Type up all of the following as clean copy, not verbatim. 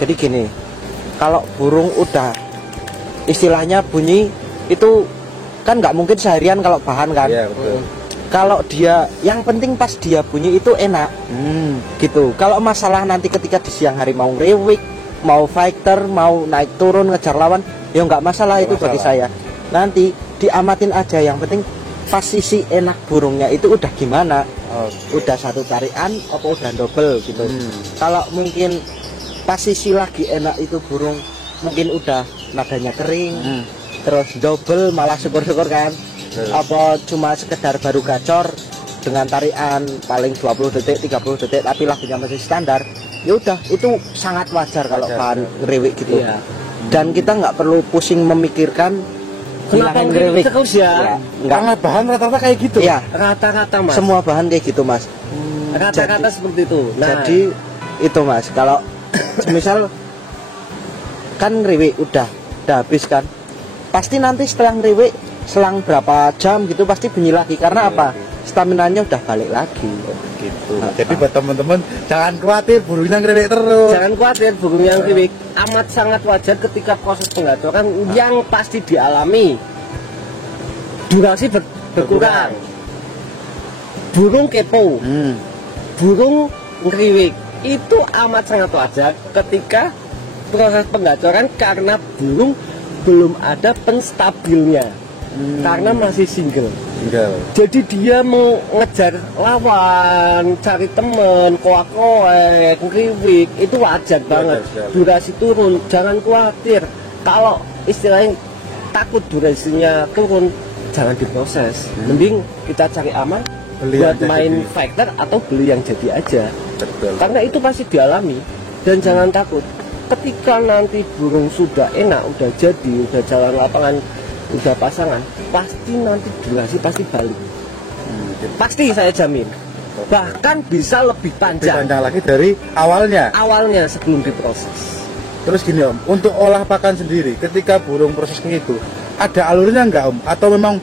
Jadi gini, kalau burung udah istilahnya bunyi itu kan nggak mungkin seharian kalau bahan kan. Iya, betul. Kalau dia yang penting pas dia bunyi itu enak. Gitu. Kalau masalah nanti ketika di siang hari mau ngeriwik, mau fighter, mau naik turun ngejar lawan, ya nggak masalah itu bagi saya. Nanti diamatin aja, yang penting posisi enak burungnya itu udah gimana. Udah satu tarian apa udah double gitu. Kalau mungkin posisi lagi enak itu burung mungkin udah nadanya kering, terus double malah syukur-syukur kan. Apa cuma sekedar baru gacor dengan tarian paling 20 detik 30 detik tapi lagunya masih standar, ya udah itu sangat wajar kalau bahan ngeriwik gitu. Dan kita nggak perlu pusing memikirkan kenapa ngeriwik terus ya. Karena bahan rata-rata kayak gitu ya, rata-rata Mas, semua bahan kayak gitu Mas. Rata-rata seperti itu. Jadi itu Mas, kalau misal kan ngeriwik udah habis kan, pasti nanti setelah ngeriwik selang berapa jam gitu pasti bunyi lagi. Karena apa? Staminanya udah balik lagi gitu. Jadi buat teman-teman jangan khawatir burungnya ngeriwik terus. Jangan khawatir burung yang ngeriwik, amat sangat wajar ketika proses pengacoran yang pasti dialami. Durasi berkurang. Burung kepo, burung ngeriwik itu amat sangat wajar ketika proses pengacoran karena burung belum ada penstabilnya. Karena masih single. Jadi dia mau ngejar lawan, cari temen, koak-koak, ngeriwik, itu wajar banget. Durasi turun, jangan khawatir. Kalau istilahnya takut durasinya turun, jangan diproses. Mending kita cari aman, buat main fighter atau beli yang jadi aja. Karena itu pasti dialami. Dan jangan takut, ketika nanti burung sudah enak, udah jadi, udah jalan lapangan, udah pasangan, pasti nanti durasi pasti balik. Pasti saya jamin. Bahkan bisa lebih panjang. Lebih panjang lagi dari awalnya. Awalnya sebelum diproses. Terus gini Om, untuk olah pakan sendiri, ketika burung proses kayak gitu, ada alurnya nggak Om? Atau memang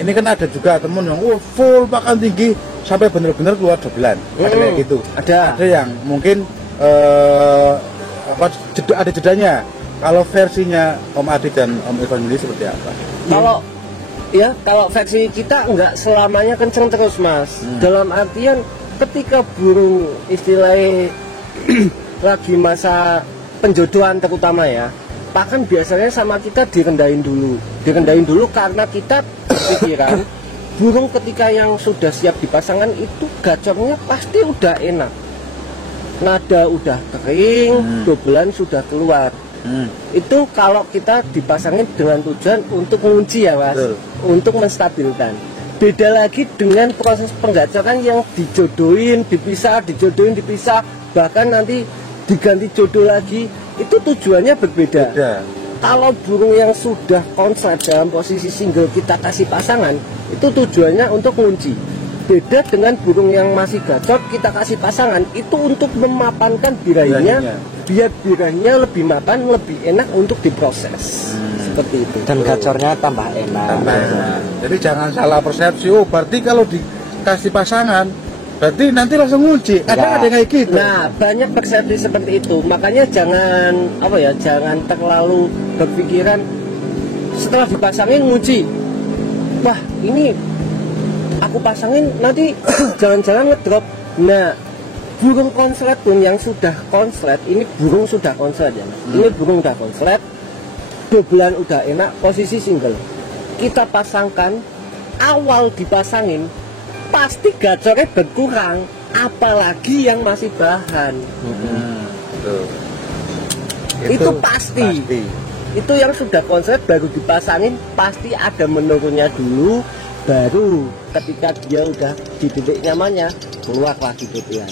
ini kan ada juga temen yang full pakan tinggi sampai benar-benar keluar dobelan. Ada kayak gitu. Ada yang mungkin ada jedanya. Kalau versinya Om Adi dan Om Irfan ini seperti apa? Kalau versi kita nggak selamanya kenceng terus Mas. Dalam artian ketika burung istilahnya lagi masa penjodohan terutama ya, pakan biasanya sama kita direndahin dulu karena kita berpikiran burung ketika yang sudah siap dipasangan itu gacornya pasti udah enak, nada udah kering, dobelan sudah keluar. Itu kalau kita dipasangin dengan tujuan untuk mengunci ya Mas, untuk menstabilkan. Beda lagi dengan proses penggacoran yang dijodohin, dipisah, bahkan nanti diganti jodoh lagi, itu tujuannya berbeda. Kalau burung yang sudah konslet dalam posisi single kita kasih pasangan, itu tujuannya untuk mengunci. Beda dengan burung yang masih gacor kita kasih pasangan, itu untuk memapankan birahinya, biar birahinya lebih mapan, lebih enak untuk diproses. Seperti itu. Dan gacornya tambah enak. Jadi jangan salah persepsi. Oh, berarti kalau dikasih pasangan berarti nanti langsung ngunci. Ada yang kayak gitu. Nah, banyak persepsi seperti itu. Makanya jangan jangan terlalu berpikiran setelah dipasangin ngunci. Wah, ini aku pasangin nanti jangan-jangan ngedrop. Nah, burung konslet pun yang sudah konslet, ini burung sudah konslet ya. Ini burung udah konslet, dobelan udah enak, posisi single. Kita pasangkan, awal dipasangin pasti gacornya berkurang, apalagi yang masih bahan. Itu pasti. Itu yang sudah konslet baru dipasangin pasti ada menurunnya dulu, baru ketika dia udah di titik nyamannya keluar lagi dobelan.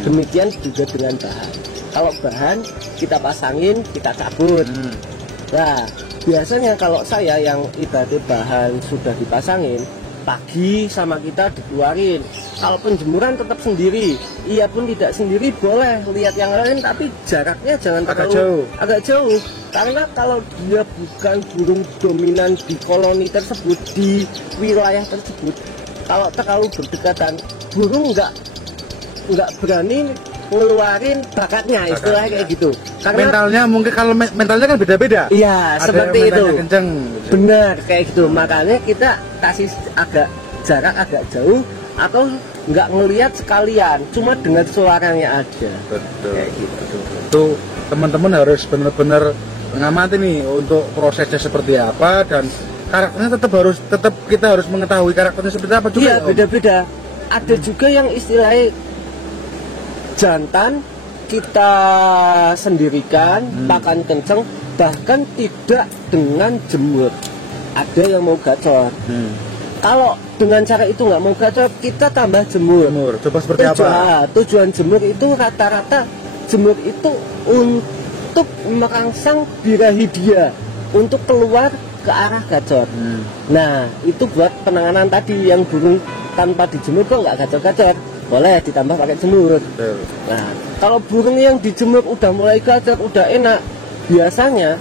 Demikian juga dengan bahan. Kalau bahan kita pasangin, kita cabut. Nah, biasanya kalau saya yang ibaratnya bahan sudah dipasangin, pagi sama kita dikeluarin. Kalau penjemuran tetap sendiri, ia pun tidak sendiri boleh lihat yang lain, tapi jaraknya jangan agak jauh. Karena kalau dia bukan burung dominan di koloni tersebut, di wilayah tersebut, kalau terlalu berdekatan, burung nggak berani ngeluarin bakatnya, istilahnya kayak gitu. Karena mentalnya mungkin kalau mentalnya kan beda-beda. iya, Ada seperti yang itu. mentalnya kenceng gitu. Benar kayak gitu. Makanya kita kasih agak jarak agak jauh atau nggak ngelihat sekalian, cuma dengar suaranya aja. Betul. Kayak gitu. Itu teman-teman harus benar-benar mengamati nih untuk prosesnya seperti apa, dan karakternya tetap kita harus mengetahui karakternya seperti apa juga. Iya, Om. beda-beda. Ada juga yang istilahnya jantan kita sendirikan, pakan kenceng, bahkan tidak dengan jemur. Ada yang mau gacor. Kalau dengan cara itu nggak mau gacor, kita tambah jemur. Jemur, coba seperti apa? Tujuan jemur itu rata-rata jemur itu untuk merangsang birahi dia untuk keluar ke arah gacor. Nah, itu buat penanganan tadi yang burung tanpa dijemur kok nggak gacor-gacor, boleh ditambah pakai jemur. Betul. Nah, kalau burung yang dijemur udah mulai gacor, udah enak, biasanya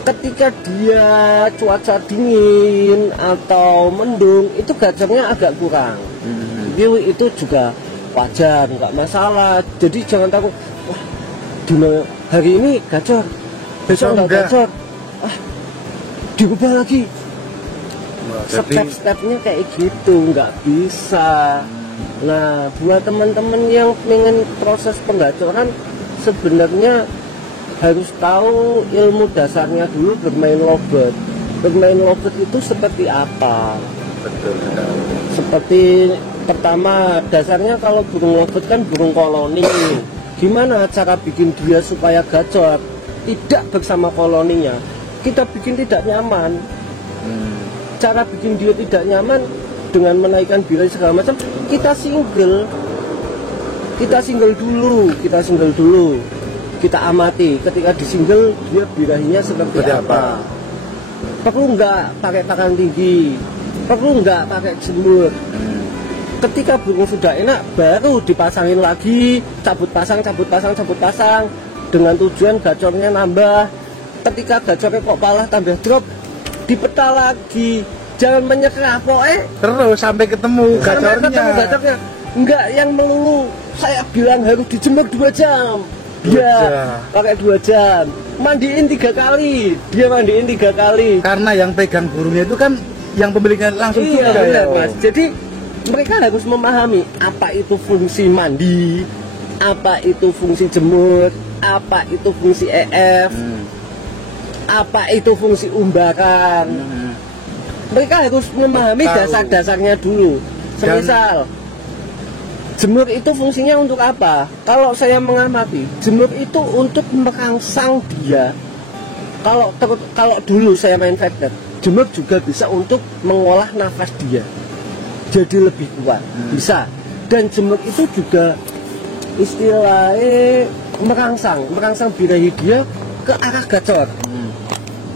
ketika dia cuaca dingin atau mendung, itu gacornya agak kurang. Itu juga wajar, nggak masalah. Jadi jangan takut, wah, hari ini gacor, besok nggak gacor, diubah lagi. Wah, jadi Step-stepnya kayak gitu, nggak bisa. Nah, buat teman-teman yang pengen proses penggacoran, sebenarnya harus tahu ilmu dasarnya dulu bermain lovebird. Bermain lovebird itu seperti apa? betul. Seperti pertama, dasarnya kalau burung lovebird kan burung koloni. Gimana cara bikin dia supaya gacor? Tidak bersama koloninya. Kita bikin tidak nyaman. Cara bikin dia tidak nyaman dengan menaikkan birahi segala macam, kita single dulu, kita amati ketika di single dia birahinya seperti apa. Perlu nggak pakai pakan tinggi, perlu nggak pakai jemur. Ketika burung sudah enak, baru dipasangin lagi, cabut pasang dengan tujuan gacornya nambah. Ketika gacornya kok malah tambah drop, dipeta lagi, jangan menyerah Terus sampai ketemu gacornya. Enggak yang melulu saya bilang harus dijemur 2 jam. Dia pakai 2 jam, mandiin 3 kali, dia mandiin 3 kali. Karena yang pegang burungnya itu kan yang pemiliknya langsung Iya, juga benar, ya. Mas. Jadi mereka harus memahami apa itu fungsi mandi, apa itu fungsi jemur, apa itu fungsi EF, apa itu fungsi umbakan. Mereka harus memahami dasar-dasarnya dulu. Semisal jemur itu fungsinya untuk apa? Kalau saya mengamati, jemur itu untuk merangsang dia. Kalau dulu saya main fighter, jemur juga bisa untuk mengolah nafas dia jadi lebih kuat, bisa. Dan jemur itu juga istilahnya merangsang birahi dia ke arah gacor.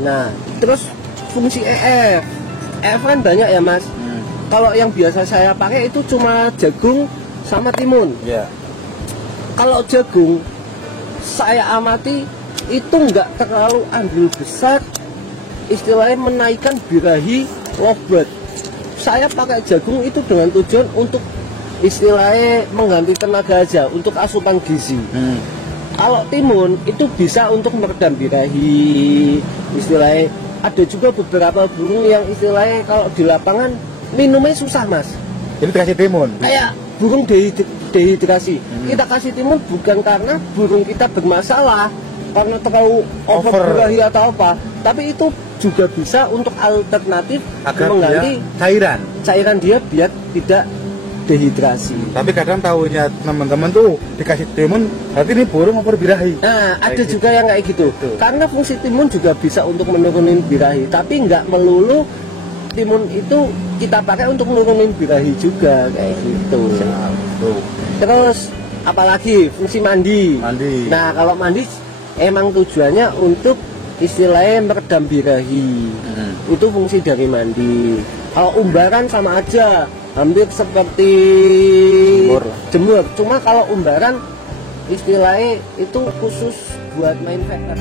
Nah, terus fungsi EF kan banyak ya, Mas. Kalau yang biasa saya pakai itu cuma jagung sama timun. Iya. Kalau jagung saya amati itu nggak terlalu andil besar, istilahnya menaikkan birahi lovebird. Saya pakai jagung itu dengan tujuan untuk istilahnya mengganti tenaga aja, untuk asupan gizi. Kalau timun itu bisa untuk meredam birahi, istilahnya. Ada juga beberapa burung yang istilahnya kalau di lapangan minumnya susah, Mas. Jadi dikasih timun. Kayak burung dehidrasi. Kita kasih timun bukan karena burung kita bermasalah, karena terlalu over birahi atau apa, tapi itu juga bisa untuk alternatif agar mengganti dia cairan dia biar tidak dehidrasi. Tapi kadang tahunya teman-teman tuh dikasih timun, berarti ini burung over birahi. Nah, ada Kayak juga yang kayak gitu. Karena fungsi timun juga bisa untuk menurunin birahi, tapi nggak melulu timun itu kita pakai untuk menurunin birahi juga kayak gitu. Terus apalagi fungsi mandi. Nah, kalau mandi emang tujuannya untuk istilahnya meredam birahi. Itu fungsi dari mandi. Kalau umbaran sama aja, hampir seperti jemur. Cuma kalau umbaran istilahnya itu khusus buat main factor.